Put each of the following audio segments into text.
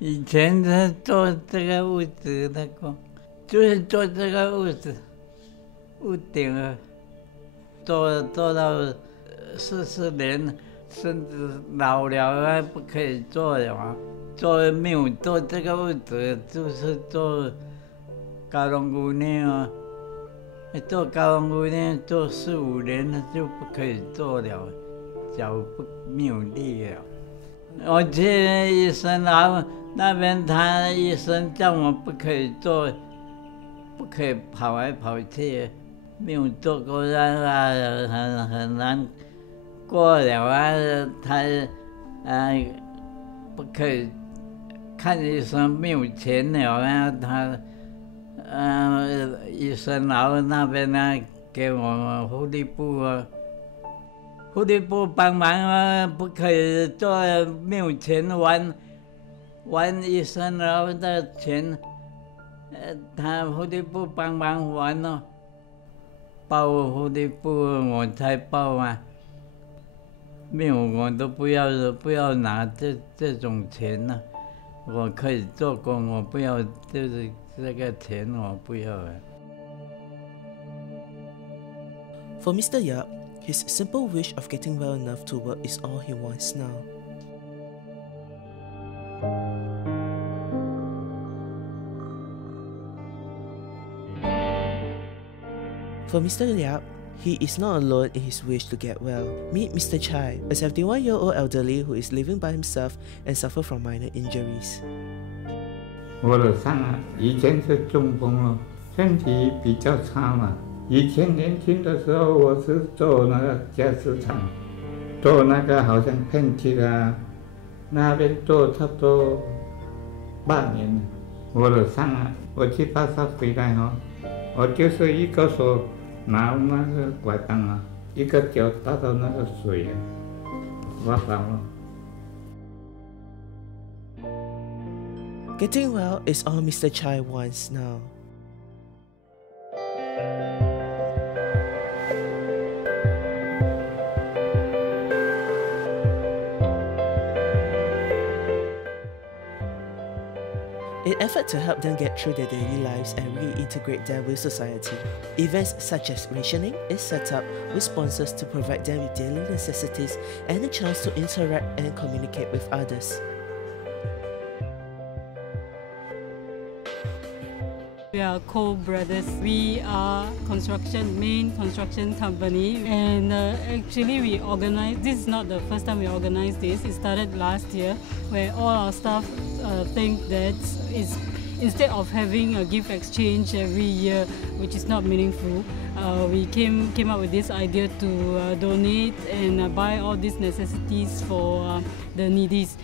以前是做这个屋子的工，就是做这个屋顶啊，做到40年，甚至老了还不可以做了啊。没有做这个屋子，就是做高龙姑娘啊。做高龙姑娘做4、5年了就不可以做了，脚没有力了。我去医生那边，他医生叫我不可以做，不可以跑来跑去，没有做过很难过了啊。他不可以看医生，没有钱了啊。他医生那边呢给我护理部啊。护理部帮忙啊，不可以做，没有钱还医生的钱，他护理部帮忙还了，报护理部我才报啊，没有我都不要拿这种钱呢，我可以做工，我不要就是这个钱我不要啊。For Mr. Yap, his simple wish of getting well enough to work is all he wants now. For Mr. Yap, he is not alone in his wish to get well. Meet Mr. Chai, a 71-year-old elderly who is living by himself and suffers from minor injuries. 我的伤啊，以前是中风了，身体比较差嘛。以前年轻的时候，我是做那个家私厂，做那个好像喷漆啊，那边做差不多8年了。我的伤啊，我去巴萨回来哈，我就是一个手拿那个拐杖啊，一个脚踏到那个水啊，滑倒了。Getting well is all Mr. Chai wants now. In an effort to help them get through their daily lives and reintegrate them with society, events such as rationing is set up with sponsors to provide them with daily necessities and a chance to interact and communicate with others. We are Cole Brothers. We are main construction company, and actually we organize. This is not the first time we organized this. It started last year, where all our staff think that instead of having a gift exchange every year, which is not meaningful, we came up with this idea to donate and buy all these necessities for the needies.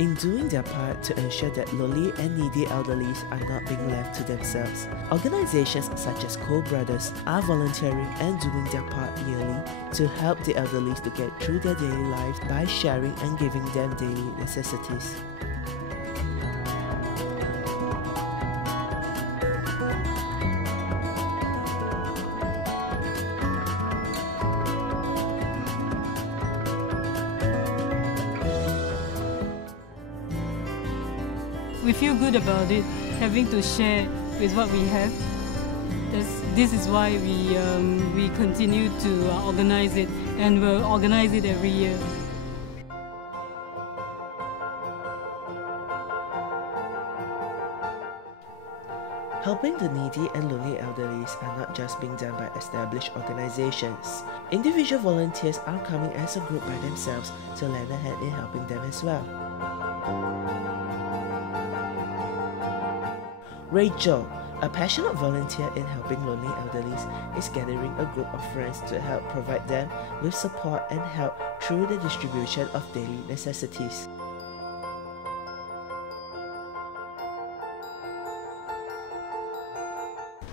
In doing their part to ensure that lonely and needy elderlies are not being left to themselves, organizations such as Cole Brothers are volunteering and doing their part yearly to help the elderlies to get through their daily lives by sharing and giving them daily necessities. We feel good about it, having to share with what we have. This is why we continue to organize it, and we'll organize it every year. Helping the needy and lonely elderlies are not just being done by established organizations. Individual volunteers are coming as a group by themselves to lend a hand in helping them as well. Rachel, a passionate volunteer in helping lonely elderlies, is gathering a group of friends to help provide them with support and help through the distribution of daily necessities.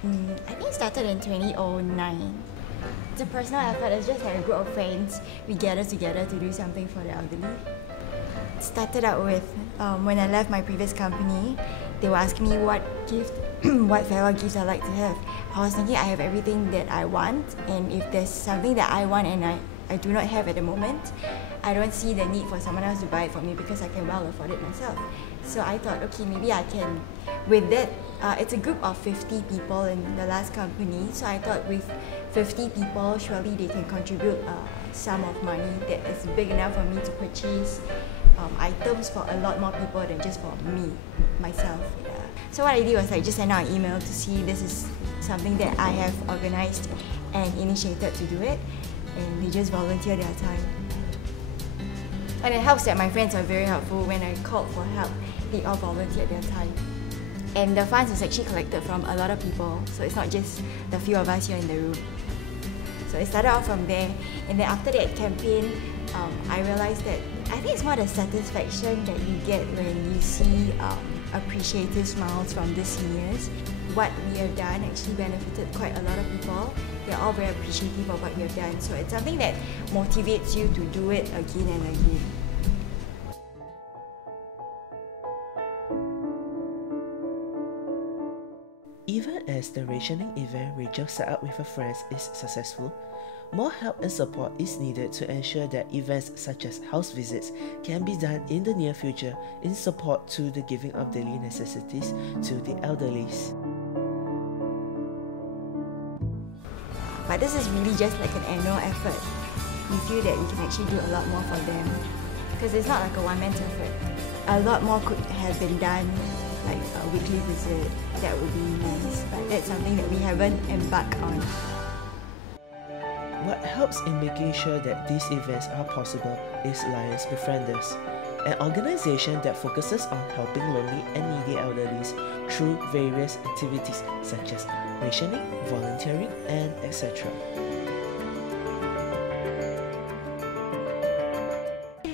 I think it started in 2009. It's a personal effort. It's just like a group of friends. We gather together to do something for the elderly. started out with when I left my previous company, they were asking me what gift, what farewell gifts I like to have. I was thinking I have everything that I want, and if there's something that I want and I do not have at the moment, I don't see the need for someone else to buy it for me because I can well afford it myself. So I thought, okay, maybe I can, with that, it's a group of 50 people in the last company, so I thought with 50 people, surely they can contribute a sum of money that is big enough for me to purchase items for a lot more people than just for me, myself. Yeah. So what I did was I just sent out an email to see this is something that I have organised and initiated to do it, and they just volunteer their time. And it helps that my friends are very helpful. When I called for help, they all volunteered their time. And the funds was actually collected from a lot of people, so it's not just the few of us here in the room. So it started off from there, and then after that campaign, I realized that I think it's more the satisfaction that you get when you see appreciative smiles from the seniors. What we have done actually benefited quite a lot of people. They're all very appreciative of what we have done, so it's something that motivates you to do it again and again. Even as the rationing event Rachel set up with her friends is successful, more help and support is needed to ensure that events such as house visits can be done in the near future in support to the giving of daily necessities to the elderlies. But this is really just like an annual effort. We feel that we can actually do a lot more for them because it's not like a one-man's effort. A lot more could have been done, like a weekly visit. That would be nice, but that's something that we haven't embarked on. What helps in making sure that these events are possible is Lions Befrienders, an organization that focuses on helping lonely and needy elderlies through various activities such as rationing, volunteering, and etc.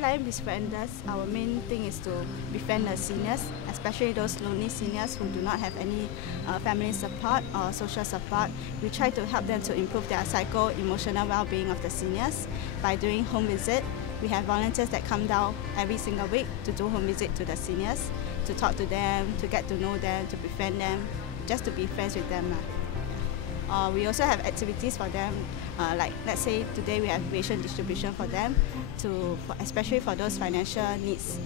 Lions Befrienders, our main thing is to befriend the seniors, especially those lonely seniors who do not have any family support or social support. We try to help them to improve their psycho-emotional well-being of the seniors by doing home visit. We have volunteers that come down every single week to do home visit to the seniors, to talk to them, to get to know them, to befriend them, just to be friends with them. We also have activities for them, like let's say today we have ration distribution for them, especially for those financial needs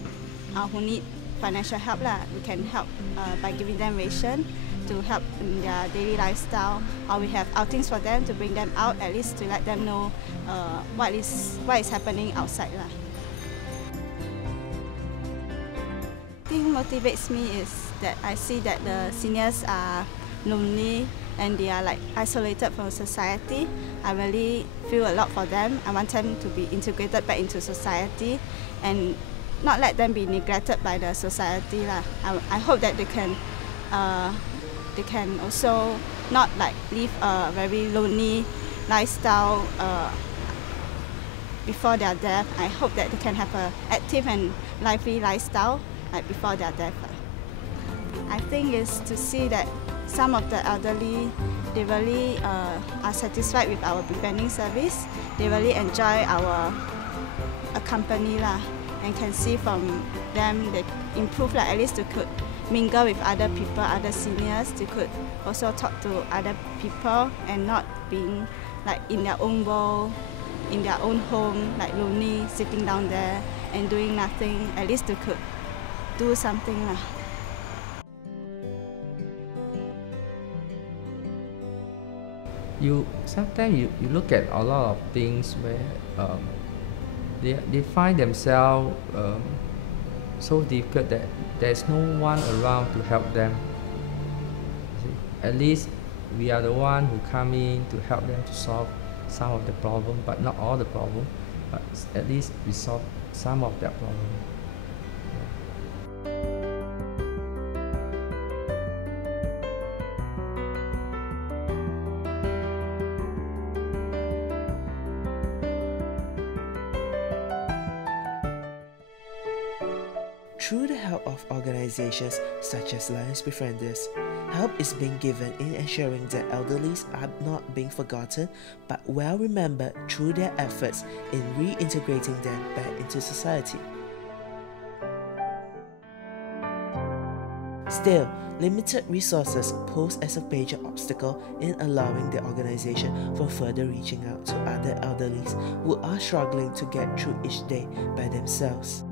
who need financial help. We can help by giving them ration to help in their daily lifestyle, or we have outings for them to bring them out, at least to let them know what is happening outside. The thing motivates me is that I see that the seniors are lonely and they are like isolated from society. I really feel a lot for them. I want them to be integrated back into society and not let them be neglected by the society. I hope that they can also not like live a very lonely lifestyle before their death. I hope that they can have an active and lively lifestyle like before their death. I think it's to see that some of the elderly, they really are satisfied with our befriending service. They really enjoy our company and can see from them they improve. At least they could mingle with other people, other seniors. They could also talk to other people and not being like in their own world, in their own home, like lonely, sitting down there and doing nothing. At least they could do something. Sometimes you look at a lot of things where they find themselves so difficult that there's no one around to help them. At least we are the one who come in to help them to solve some of the problem, but not all the problem, but at least we solve some of that problem. Through the help of organizations such as Lions Befrienders, help is being given in ensuring that elderlies are not being forgotten but well remembered through their efforts in reintegrating them back into society. Still, limited resources pose as a major obstacle in allowing the organization from further reaching out to other elderlies who are struggling to get through each day by themselves.